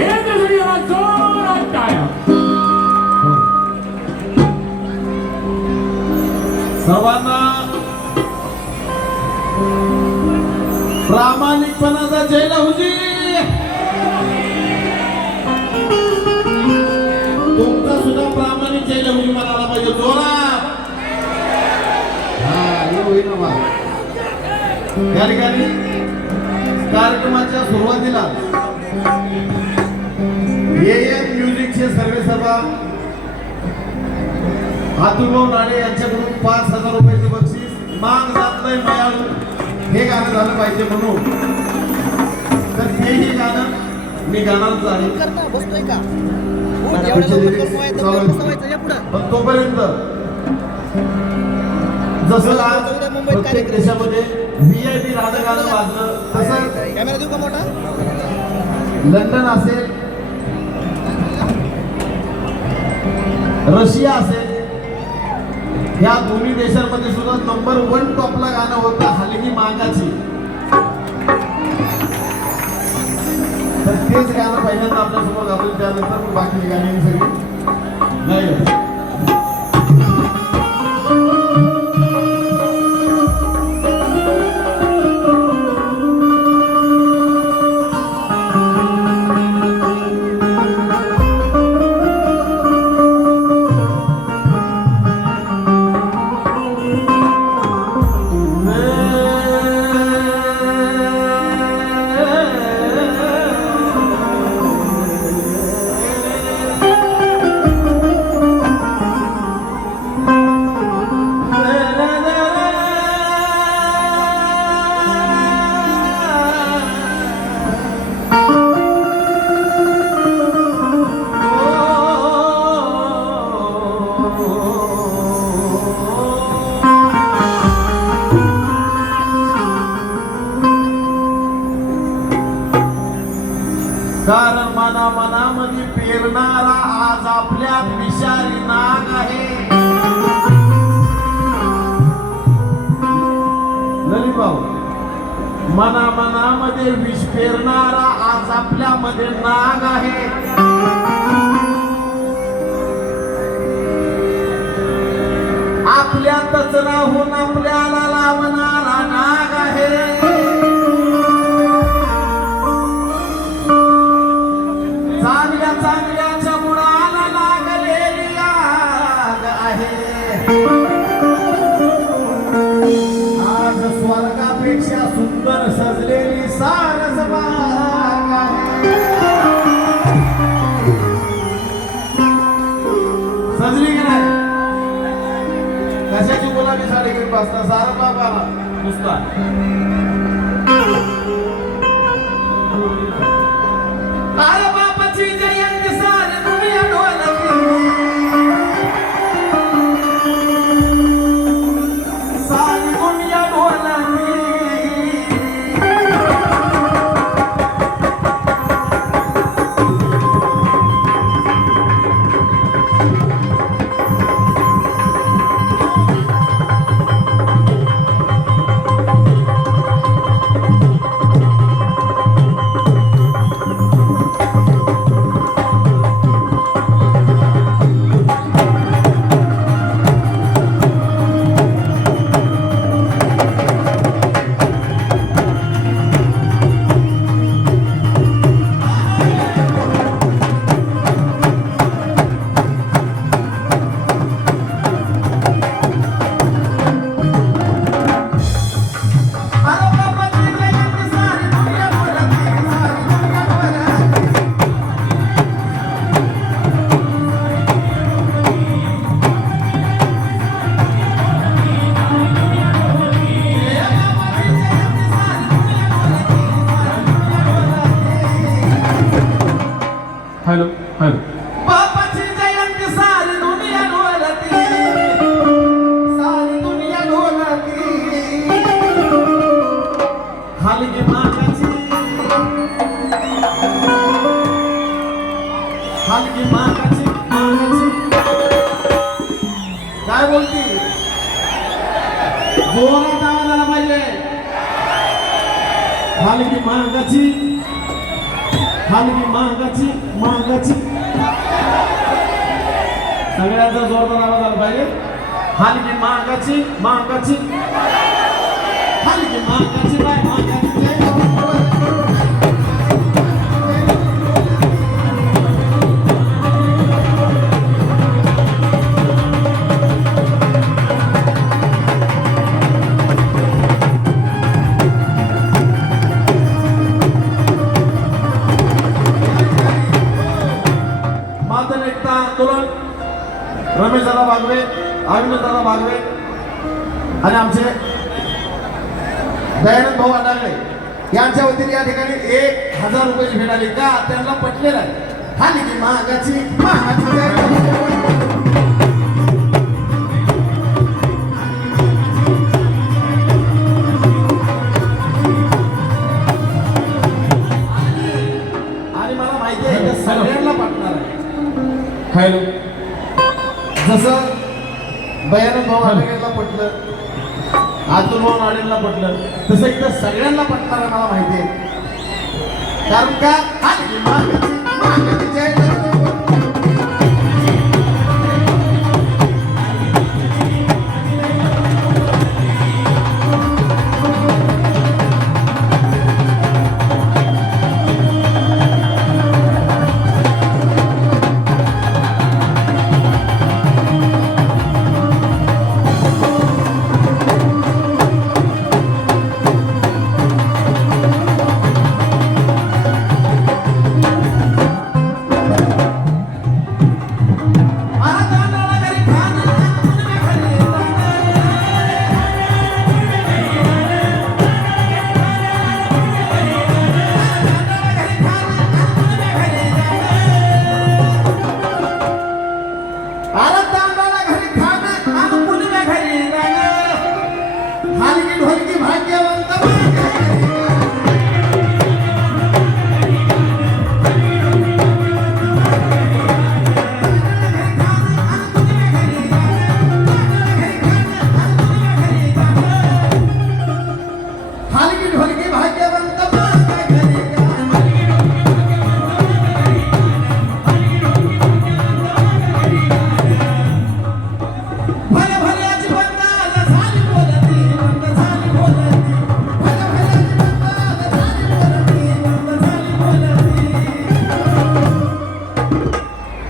यांच्यासाठी याला जोरात टाळ्या. सर्वांना प्रामाणिकपणाचा जय लहुजी. तुमचा सुद्धा प्रामाणिक जय लहुजी म्हणाला पाहिजे जोरात. या ठिकाणी कार्यक्रमाच्या सुरुवातीला AM म्युझिकचे सर्वेसर्वा अतुलभाऊ नाडे यांच्याकडून 5,000 रुपयाचे बक्षीस. माग जात नाही मयाळू हे गाणं झालं पाहिजे म्हणून तर हेही गाणं मी गाणारच आहे. पण तोपर्यंत जसं आज प्रत्येक देशामध्ये VIP राहणं गाणं वाजलं तसं कॅमेरा देऊ का मोठा. लंडन असेल, रशिया असेल, या दोन्ही देशांमध्ये सुद्धा नंबर 1 टॉपला गाणं होतं हलगी मागाची. तर तेच गाणं पहिल्यांदा आपल्यासमोर गाजवलं. त्यानंतर बाकी गाणी सगळी नाही. कारण मनामध्ये पेरणारा आज आपल्यात विषारी नाग आहे. ललित भाऊ, मनामध्ये विष पेरणारा आज आपल्यामध्ये नाग आहे. आपल्यातच राहून आपल्याला लावणारा नाग आहे. चांगल्याच्या मुळाला लागलेली आग आहे. आज स्वर्गापेक्षा सुंदर सजलेली सारस बाग आहे. सजली की नाही? कशाची गुलाबी साडी घेऊन बसता सारा बाबा नुसता. अरे बापाची जयंती सारी दुनिया ढोलकी. सारी दुनिया ढोलकी. Hello hello. बापाची जयंती सारी दुनिया ढोलती. सारी दुनिया ढोलती. हलगी मागाची. हलगी मागाची. काय बोलती? जोरात आवाज आला पाहिजे. हलगी मागाची हलकी महागाची महागाची सगळ्यांचा जोरदार आवाज आला पाहिजे. हलकी महागाची महागाची हलकी महागाची बाय महागाची मातन एकता आंदोलन रमेश दादा बागवे, अविनाश दादा बागवे आणि आमचे दयानंद भाऊ अडागळे यांच्या वतीने या ठिकाणी 1000 रुपयाची भेट आली का त्यांना पटलेलं आहे. हलकी महागाची महागाची आणि मला माहिती आहे हे सगळ्यांना पटणार आहे. हॅलो जसं दयानंद भाऊ अडागळेला पटलं, अतुल भाऊ नाडेंना पटलं, तसं इथं सगळ्यांना पटणार आहे मला माहिती आहे. कारण का हलकी महागाची महागाची जय जगन्नाथ.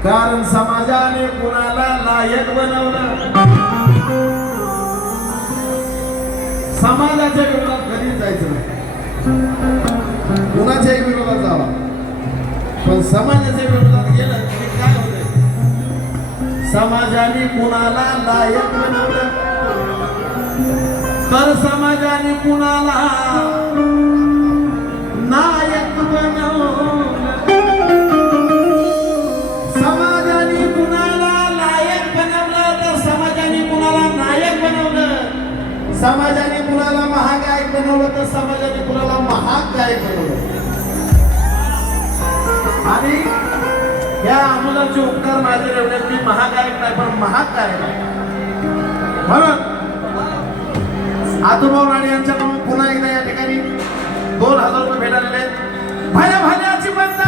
कारण समाजाने कुणाला लायक बनवलं. समाजाच्या विरोधात कधीच जायचं नाही, कुणाच्याही विरोधात जावा, पण समाजाच्या विरोधात गेलं की काय होतंय. समाजाने कुणाला लायक बनवलं तर समाजाने कुणाला नायक बनवलं. समाजाने कुणाला लायक बनवलं तर समाजाने कुणाला नायक बनवलं. समाजाने कुणाला महागायक बनवलं तर समाजाने कुणाला महागायक बनवलं. आणि या आमोलाचे उपकार माझे एवढे की महागायक नाही पण महागायक आहे. म्हणून आतुभाऊ नाडे यांच्याकडून पुन्हा एकदा या ठिकाणी 2000 रुपये भेट आलेले आहेत. भाल्या भाल्याची बंदा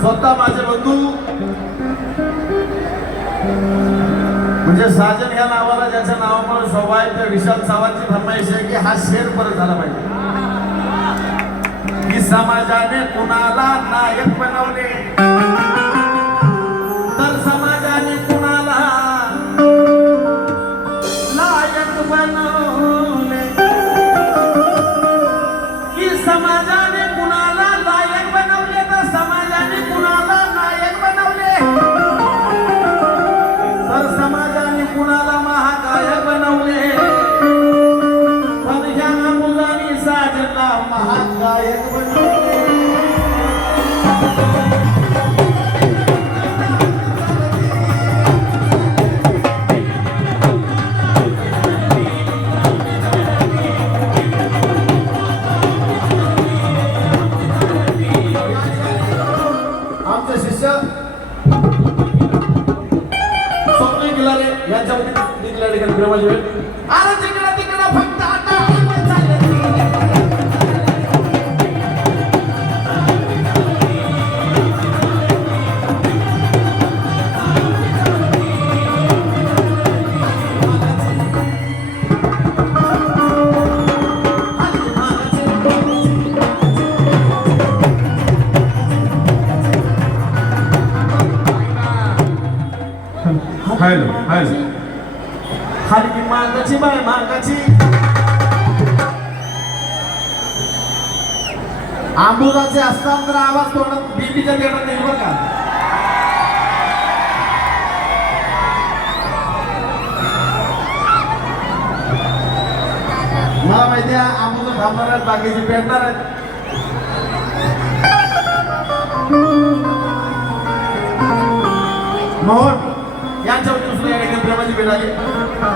स्वतः माझे बंधू म्हणजे साजन या नावाला ज्याच्या नावामुळे शोभा आहे त्या विशाल चव्हाणची फरमाईश आहे की हा शेर परत झाला पाहिजे की समाजाने कुणाला नायक बनवले तर समाजाने कुणाला नायक बनवले. की समाजाने कुणाला नायक बनवले तर समाजाने कुणाला नायक बनवले तर समाजाने कुणाला महागायक बनवले. पण ह्या मुलांनी साजला महागायक बनवले. विक्रमाची वेळ. अरे तिकडं तिकडं फक्त आता आम्ही चालले. Hello hello. हलकी मागाची बाय मागाची आंबुजाचे असतात तर आवाज तोडत बीबीच्या देण्यात येईल बरं का. मला माहिती आहे आंबुजा थांबणार आहेत बाकीची पेटणार आहेत. मोहन यांच्या वतीने या ठिकाणी प्रेमाची भेट आली.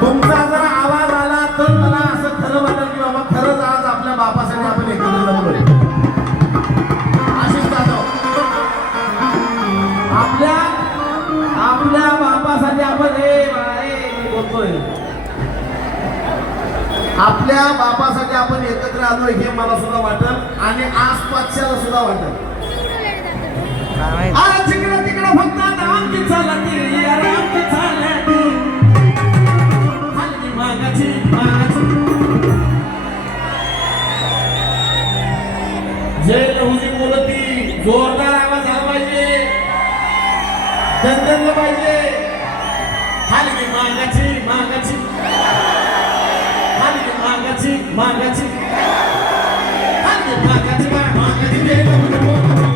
तुमचा जर आवाज आला तर मला असं खरं वाटेल की बाबा खरंच आज आपल्या बापासाठी आपण एकत्र जमलोय. आशिष जाधव आपल्या बापासाठी आपण बोलतोय. आपल्या बापासाठी आपण एकत्र आलोय हे मला सुद्धा वाटत आणि आसपासच्याला सुद्धा वाटत. अरे तिकडं तिकडं फक्त आमची चालती अरे आमची चालती हलकी मागाची मागाची. जय लहुजी बोलती जोरदार आवाज आला पाहिजे दणदणलं पाहिजे. हलकी मागाची मागाची हलकी मागाची मागाची हलकी मागाची मागाची. जय लहुजी बोलती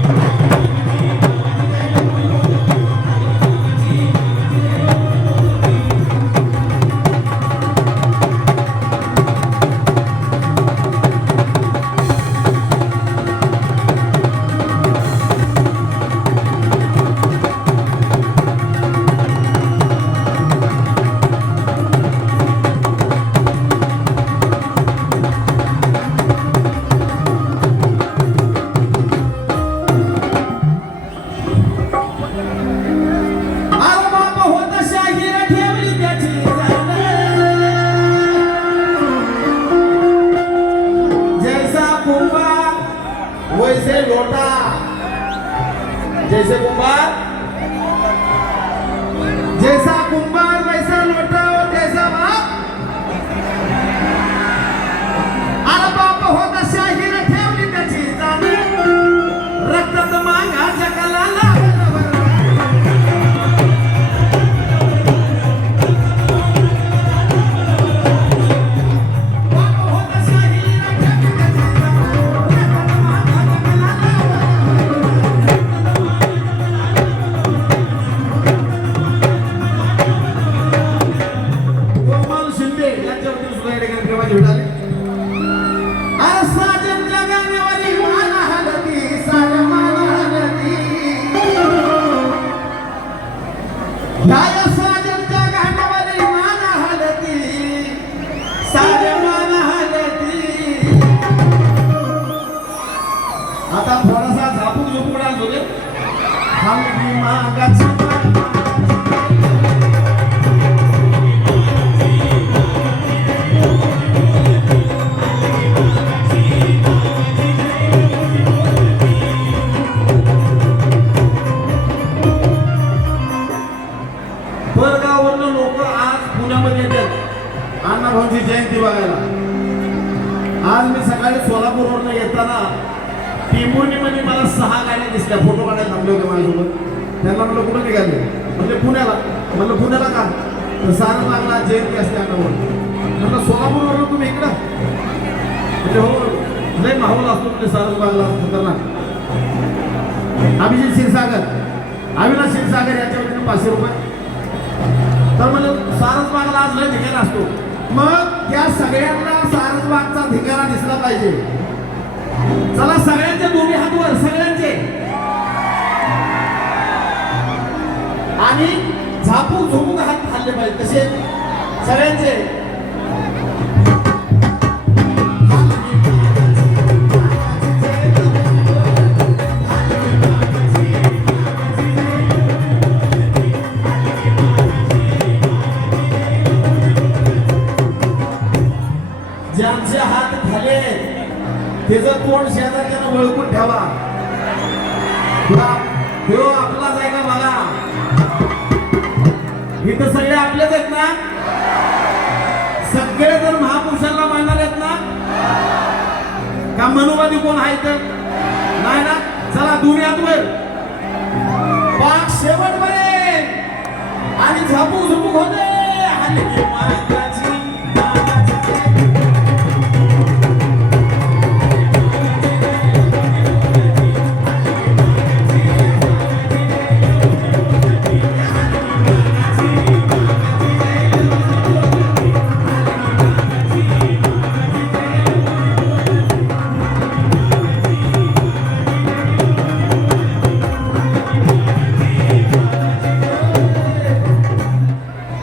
वैसे लोटा जैसे कुंभार जैसा कुंभार वैसा लोटा और जैसा बाप. अरे बाप होता शाहीर ठेवली त्याची जाण रक्तात मागा जगाला आता थोडासा झापूक झोपूक डान्स होते. हलकी मागाची परगाववरून लोक आज पुण्यामध्ये येतात अण्णाभाऊंची जयंती बघायला. आज मी सकाळी सोलापूरवरून येताना टिंबुर्णीमध्ये मला 6 गाड्या दिसल्या. फोटो काढायला थांबले होते माझ्यासोबत. त्यांना म्हटलं कुठं निघाले म्हणजे पुण्याला. म्हटलं पुण्याला का तर सारंगबागला जयंती असते अण्णाभाऊ. म्हटलं सोलापूरवरून तुम्ही इकडं म्हणजे हो लय माहोल असतो म्हणजे सारंगबागला खतरनाक. अभिजित क्षीरसागर अविनाश क्षीरसागर याच्या वतीने 500 रुपये. तर म्हणजे सारसबागला आज लय धिंगाणा असतो. मग त्या सगळ्यांना सारसबागचा धिंगाणा दिसला पाहिजे. चला सगळ्यांचे दोन्ही हात वर सगळ्यांचे आणि झापूक झोपूक हात खाल्ले पाहिजे कसे सगळ्यांचे. त्याचं तोंड शेजारच्यानं वळकून ठेवा. ह्यो आपलाच आहे का बघा. इथं सगळे आपलेच आहेत ना. सगळे जर महापुरुषांना मानणार आहेत ना. का मनुवादी कोण आहे तर नाही ना. चला दोन्ही हातवर पाक शेवटपर्यंत आणि झापूक झुपूक होते. हलकी मार्गाची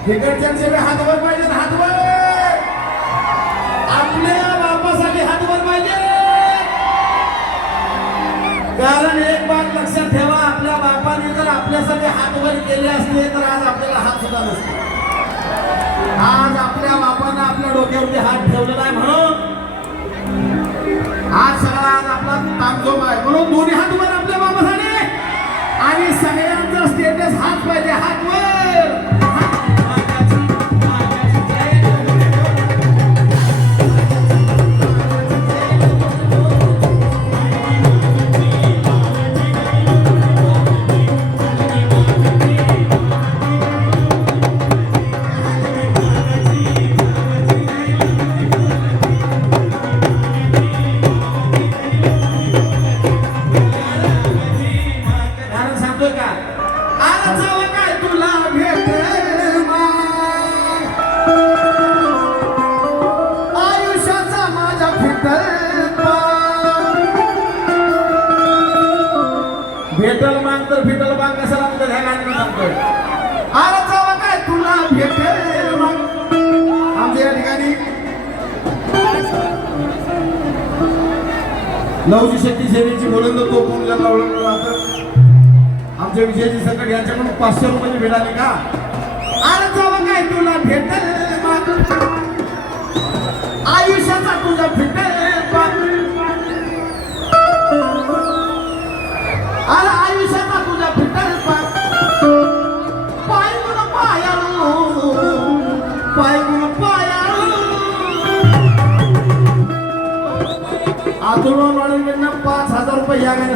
तिकडच्यांचे हातवर पाहिजे. हातवर आपल्या बापासाठी हातवर पाहिजे. कारण एक बात लक्षात ठेवा, आपल्या बापाने जर आपल्यासाठी हातवर केले असते तर आज आपल्याला हात सुद्धा नसते. आज आपल्या बापानं आपल्या डोक्यावरती हात ठेवले नाही म्हणून आज सगळा आज आपला तामझोम आहे. म्हणून दोन्ही हातवर आपल्या बापासाठी आणि सगळ्यांचा स्टेटस हात पाहिजे. हातवर भेटल माग तर भेटल माग कशाला म्हणतात ह्या गाणं सांगतोय. अरे जावा काय तुला भेटेल माग. आमच्या या ठिकाणी लवची शक्ती सेवेची बोलंद तो मुलांना ओळखलं जातं. आमच्या विजयाची सकट यांच्याकडून 500 रुपये मिळाले का. अरे जावा काय तुला भेटेल माग आयुष्याचा तुझा भेटेल माग. अरे आयुष्याचा तुझा भेटेल पाय गुण पायाळू पाय गुण पायाळू. आतुरून वाढून 5000 रुपये या गाण्यासाठी